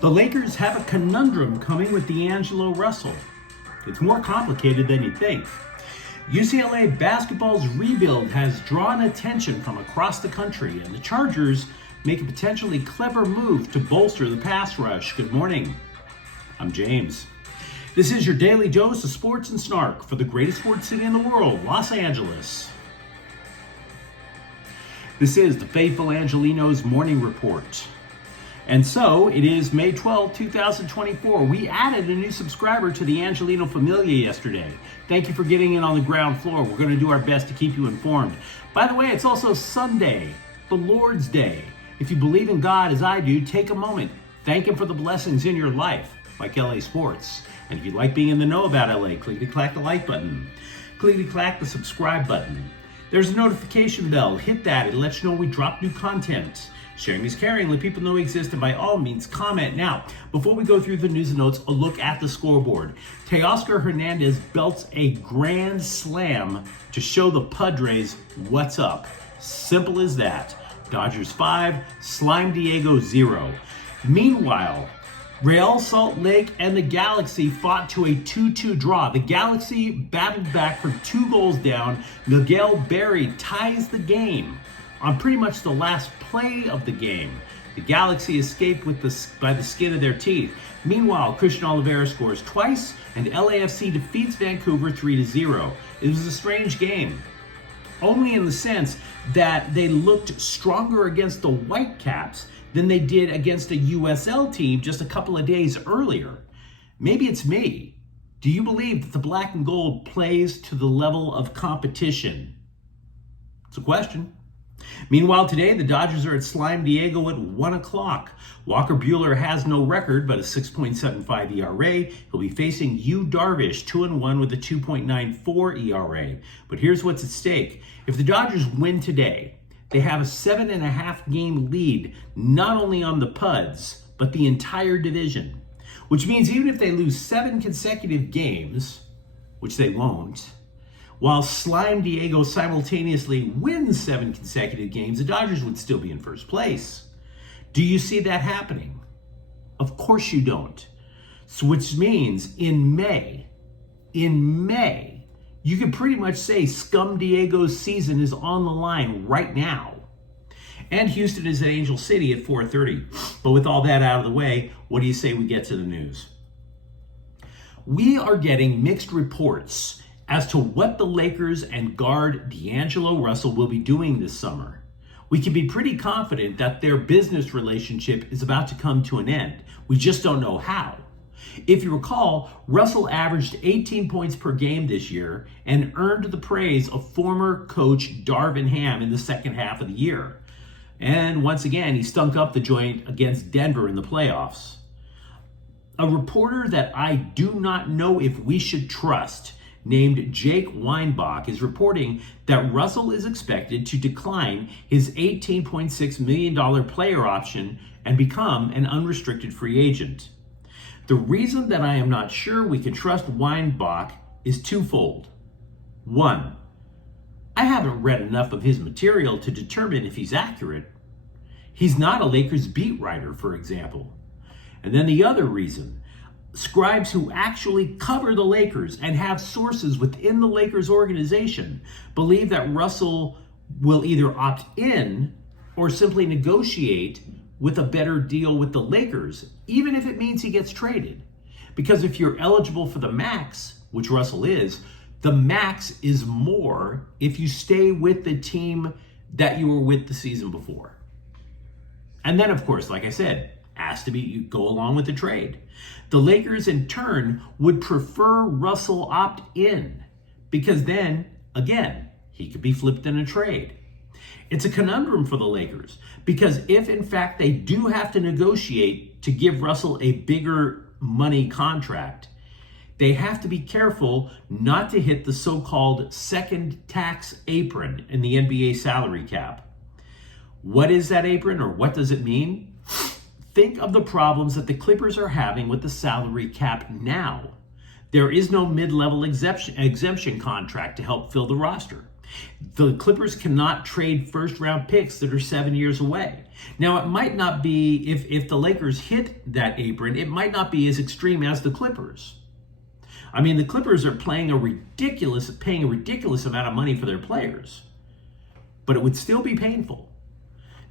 The Lakers have a conundrum coming with D'Angelo Russell. It's more complicated than you think. UCLA basketball's rebuild has drawn attention from across the country, and the Chargers make a potentially clever move to bolster the pass rush. Good morning. I'm James. This is your daily dose of sports and snark for the greatest sports city in the world, Los Angeles. This is the faithful Angelenos morning report. And so, it is May 12, 2024. We added a new subscriber to the Angeleno Familia yesterday. Thank you for getting in on the ground floor. We're going to do our best to keep you informed. By the way, it's also Sunday, the Lord's Day. If you believe in God as I do, take a moment. Thank Him for the blessings in your life, like LA Sports. And if you'd like being in the know about LA, clickety-clack the like button. Clickety-clack the subscribe button. There's a notification bell. Hit that. It lets you know we drop new content. Sharing is caring. Let people know we exist, and by all means, comment. Now, before we go through the news and notes, a look at the scoreboard. Teoscar Hernandez belts a grand slam to show the Padres what's up. Simple as that. Dodgers 5, Slime Diego 0. Meanwhile, Real Salt Lake and the Galaxy fought to a 2-2 draw. The Galaxy battled back from 2 goals down. Miguel Berry ties the game on pretty much the last play of the game. The Galaxy escaped by the skin of their teeth. Meanwhile, Christian Oliveira scores twice, and LAFC defeats Vancouver 3-0. It was a strange game, only in the sense that they looked stronger against the Whitecaps than they did against a USL team just a couple of days earlier. Maybe it's me. Do you believe that the black and gold plays to the level of competition? It's a question. Meanwhile, today, the Dodgers are at Slime Diego at 1 o'clock. Walker Buehler has no record, but a 6.75 ERA. He'll be facing Yu Darvish, 2-1 with a 2.94 ERA. But here's what's at stake. If the Dodgers win today, they have a 7.5 game lead, not only on the Puds, but the entire division. Which means even if they lose 7 consecutive games, which they won't, while Slime Diego simultaneously wins 7 consecutive games, the Dodgers would still be in first place. Do you see that happening? Of course you don't. So which means in May, you can pretty much say Scum Diego's season is on the line right now. And Houston is at Angel City at 4:30. But with all that out of the way, what do you say we get to the news? We are getting mixed reports as to what the Lakers and guard D'Angelo Russell will be doing this summer. We can be pretty confident that their business relationship is about to come to an end. We just don't know how. If you recall, Russell averaged 18 points per game this year and earned the praise of former coach Darvin Ham in the second half of the year. And once again, he stunk up the joint against Denver in the playoffs. A reporter that I do not know if we should trust, named Jake Weinbach, is reporting that Russell is expected to decline his $18.6 million player option and become an unrestricted free agent. The reason that I am not sure we can trust Weinbach is twofold. One, I haven't read enough of his material to determine if he's accurate. He's not a Lakers beat writer, for example. And then the other reason, scribes who actually cover the Lakers and have sources within the Lakers organization believe that Russell will either opt in or simply negotiate with a better deal with the Lakers, even if it means he gets traded. Because if you're eligible for the max, which Russell is, the max is more if you stay with the team that you were with the season before. And then, of course, like I said, has to be you go along with the trade. The Lakers, in turn, would prefer Russell opt in because then, again, he could be flipped in a trade. It's a conundrum for the Lakers because if, in fact, they do have to negotiate to give Russell a bigger money contract, they have to be careful not to hit the so-called second tax apron in the NBA salary cap. What is that apron, or what does it mean? Think of the problems that the Clippers are having with the salary cap now. There is no mid-level exemption contract to help fill the roster. The Clippers cannot trade first-round picks that are 7 years away. Now, it might not be, if the Lakers hit that apron, it might not be as extreme as the Clippers. I mean, the Clippers are paying a ridiculous amount of money for their players, but it would still be painful.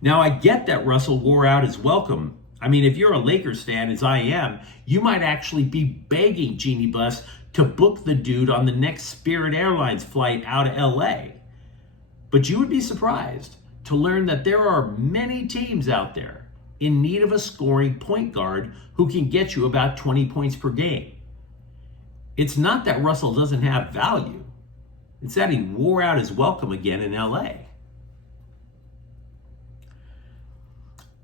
Now, I get that Russell wore out his welcome. I mean, if you're a Lakers fan, as I am, you might actually be begging Jeannie Buss to book the dude on the next Spirit Airlines flight out of LA. But you would be surprised to learn that there are many teams out there in need of a scoring point guard who can get you about 20 points per game. It's not that Russell doesn't have value. It's that he wore out his welcome again in LA.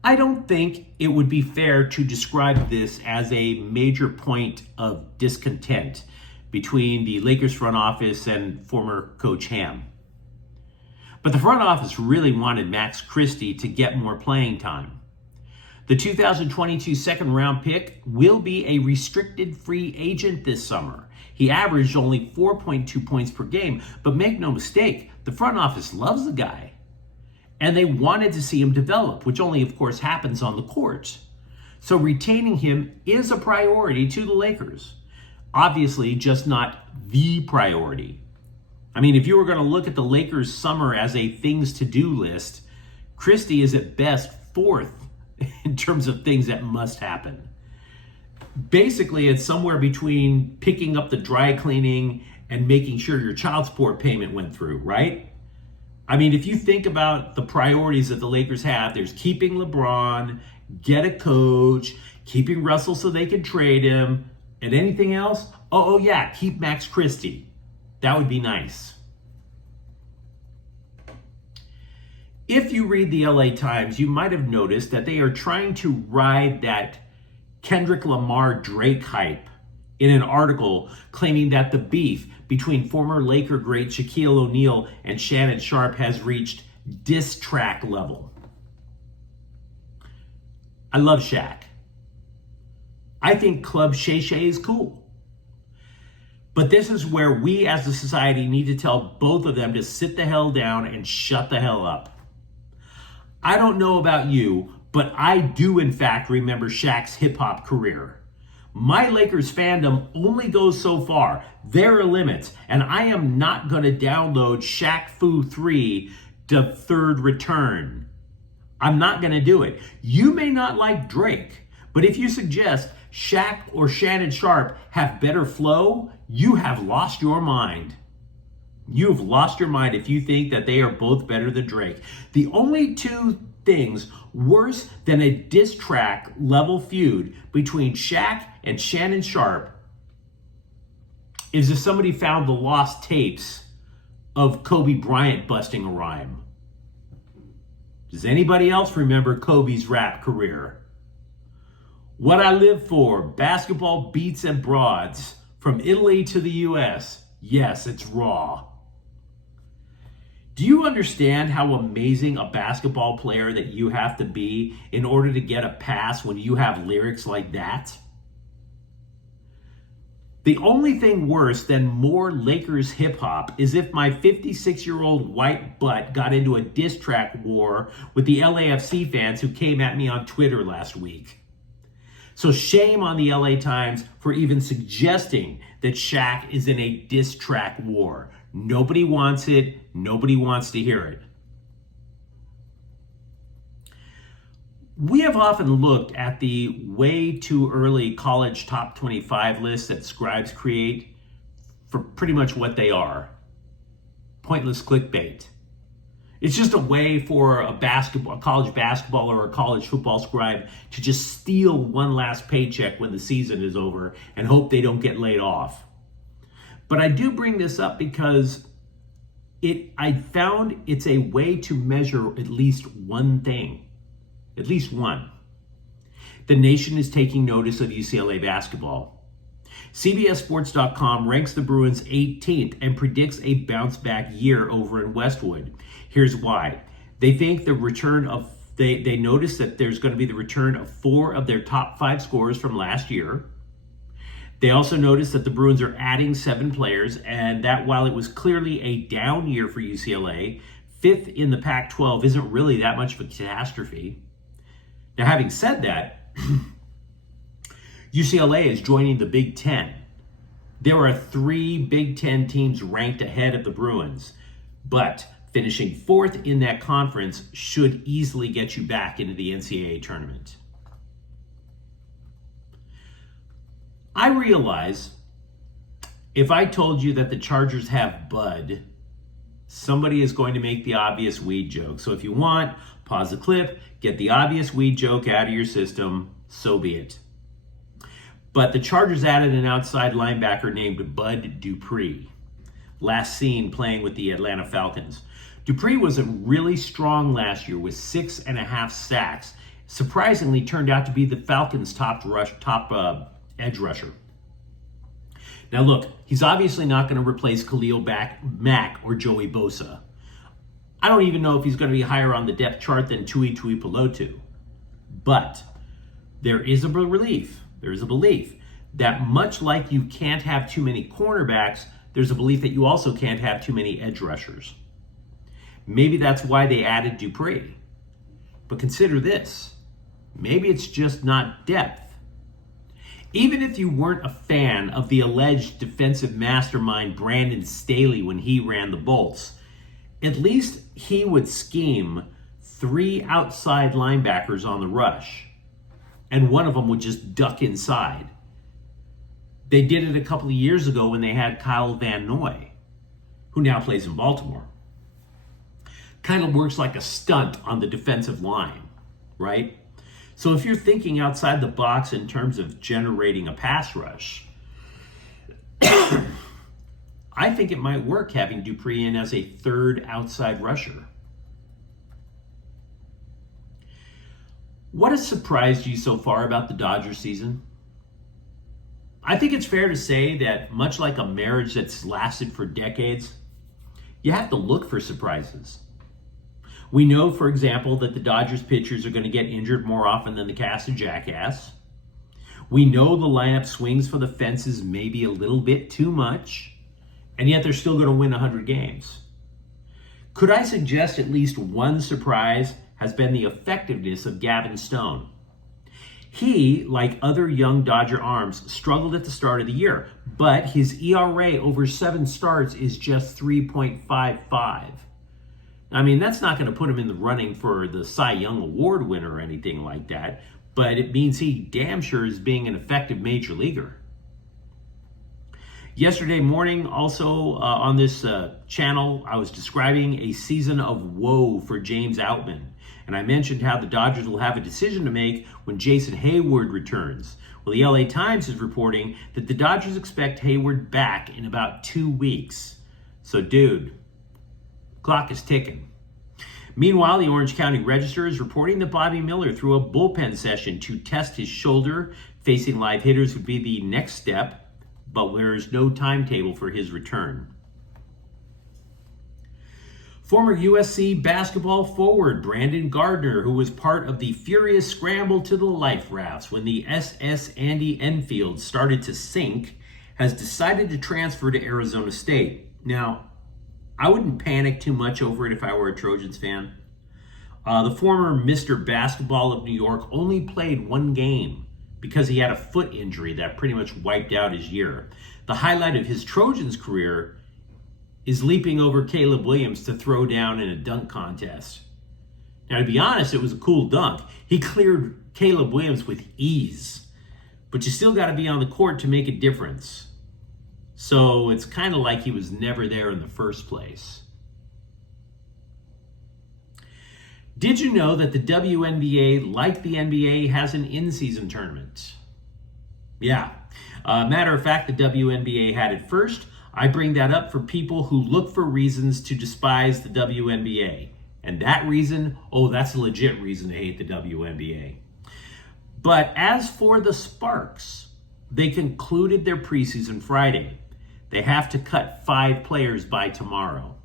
I don't think it would be fair to describe this as a major point of discontent between the Lakers front office and former coach Ham. But the front office really wanted Max Christie to get more playing time. The 2022 second round pick will be a restricted free agent this summer. He averaged only 4.2 points per game, but make no mistake, the front office loves the guy. And they wanted to see him develop, which only, of course, happens on the court. So retaining him is a priority to the Lakers. Obviously, just not the priority. I mean, if you were going to look at the Lakers' summer as a things-to-do list, Christie is at best fourth in terms of things that must happen. Basically, it's somewhere between picking up the dry cleaning and making sure your child support payment went through, right? I mean, if you think about the priorities that the Lakers have, there's keeping LeBron, get a coach, keeping Russell so they can trade him, and anything else? Oh yeah, keep Max Christie. That would be nice. If you read the LA Times, you might have noticed that they are trying to ride that Kendrick Lamar Drake hype in an article claiming that the beef between former Laker great Shaquille O'Neal and Shannon Sharpe has reached diss track level. I love Shaq. I think Club Shay Shay is cool. But this is where we as a society need to tell both of them to sit the hell down and shut the hell up. I don't know about you, but I do in fact remember Shaq's hip-hop career. My Lakers fandom only goes so far. There are limits, and I am not going to download Shaq Fu 3 to Third Return. I'm not going to do it. You may not like Drake, but if you suggest Shaq or Shannon Sharpe have better flow, you have lost your mind. You have lost your mind if you think that they are both better than Drake. The only two things worse than a diss track level feud between Shaq and Shannon Sharpe is if somebody found the lost tapes of Kobe Bryant busting a rhyme. Does anybody else remember Kobe's rap career? What I live for, basketball beats and broads, from Italy to the US. Yes, it's raw. Do you understand how amazing a basketball player that you have to be in order to get a pass when you have lyrics like that? The only thing worse than more Lakers hip-hop is if my 56-year-old white butt got into a diss track war with the LAFC fans who came at me on Twitter last week. So shame on the LA Times for even suggesting that Shaq is in a diss track war. Nobody wants it. Nobody wants to hear it. We have often looked at the way too early college top 25 lists that scribes create for pretty much what they are. Pointless clickbait. It's just a way for a college basketball or a college football scribe to just steal one last paycheck when the season is over and hope they don't get laid off. But I do bring this up because I found it's a way to measure at least one thing. At least one. The nation is taking notice of UCLA basketball. CBSSports.com ranks the Bruins 18th and predicts a bounce-back year over in Westwood. Here's why. They think the return of, they notice that there's going to be the return of 4 of their top 5 scorers from last year. They also noticed that the Bruins are adding 7 players, and that while it was clearly a down year for UCLA, 5th in the Pac-12 isn't really that much of a catastrophe. Now, having said that, UCLA is joining the Big Ten. There are 3 Big Ten teams ranked ahead of the Bruins, but finishing 4th in that conference should easily get you back into the NCAA tournament. I realize if I told you that the Chargers have bud, somebody is going to make the obvious weed joke. So if you want, pause the clip, get the obvious weed joke out of your system, so be it. But the Chargers added an outside linebacker named Bud Dupree, last seen playing with the Atlanta Falcons. Dupree was really strong last year with 6.5 sacks. Surprisingly, turned out to be the Falcons' top edge rusher. Now look, he's obviously not going to replace Khalil Mack or Joey Bosa. I don't even know if he's going to be higher on the depth chart than Tui Tuipulotu. But there is a belief that much like you can't have too many cornerbacks, there's a belief that you also can't have too many edge rushers. Maybe that's why they added Dupree. But consider this. Maybe it's just not depth. Even if you weren't a fan of the alleged defensive mastermind Brandon Staley when he ran the Bolts, at least he would scheme 3 outside linebackers on the rush, and one of them would just duck inside. They did it a couple of years ago when they had Kyle Van Noy, who now plays in Baltimore. Kind of works like a stunt on the defensive line, right? So if you're thinking outside the box in terms of generating a pass rush, I think it might work having Dupree in as a 3rd outside rusher. What has surprised you so far about the Dodgers season? I think it's fair to say that much like a marriage that's lasted for decades, you have to look for surprises. We know, for example, that the Dodgers pitchers are going to get injured more often than the cast of Jackass. We know the lineup swings for the fences maybe a little bit too much, and yet they're still going to win 100 games. Could I suggest at least one surprise has been the effectiveness of Gavin Stone? He, like other young Dodger arms, struggled at the start of the year, but his ERA over 7 starts is just 3.55. I mean, that's not going to put him in the running for the Cy Young Award winner or anything like that, but it means he damn sure is being an effective major leaguer. Yesterday morning, also on this channel, I was describing a season of woe for James Outman, and I mentioned how the Dodgers will have a decision to make when Jason Hayward returns. Well, the LA Times is reporting that the Dodgers expect Hayward back in about 2 weeks. So, dude, clock is ticking. Meanwhile, the Orange County Register is reporting that Bobby Miller threw a bullpen session to test his shoulder. Facing live hitters would be the next step, but there is no timetable for his return. Former USC basketball forward Brandon Gardner, who was part of the furious scramble to the life rafts when the SS Andy Enfield started to sink, has decided to transfer to Arizona State. Now, I wouldn't panic too much over it if I were a Trojans fan. The former Mr. Basketball of New York only played 1 game because he had a foot injury that pretty much wiped out his year. The highlight of his Trojans career is leaping over Caleb Williams to throw down in a dunk contest. Now, to be honest, it was a cool dunk. He cleared Caleb Williams with ease, but you still got to be on the court to make a difference. So it's kind of like he was never there in the first place. Did you know that the WNBA, like the NBA, has an in-season tournament? Yeah. Matter of fact, the WNBA had it first. I bring that up for people who look for reasons to despise the WNBA. And that reason, that's a legit reason to hate the WNBA. But as for the Sparks, they concluded their preseason Friday. They have to cut 5 players by tomorrow.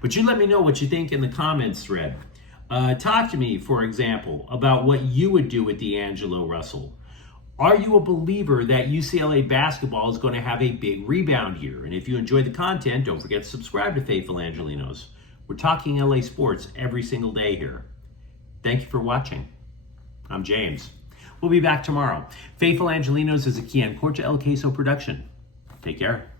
But you let me know what you think in the comments thread. Talk to me, for example, about what you would do with D'Angelo Russell. Are you a believer that UCLA basketball is going to have a big rebound here? And if you enjoyed the content, don't forget to subscribe to Faithful Angelenos. We're talking LA sports every single day here. Thank you for watching. I'm James. We'll be back tomorrow. Faithful Angelenos is a Kian Corte El Queso production. Take care.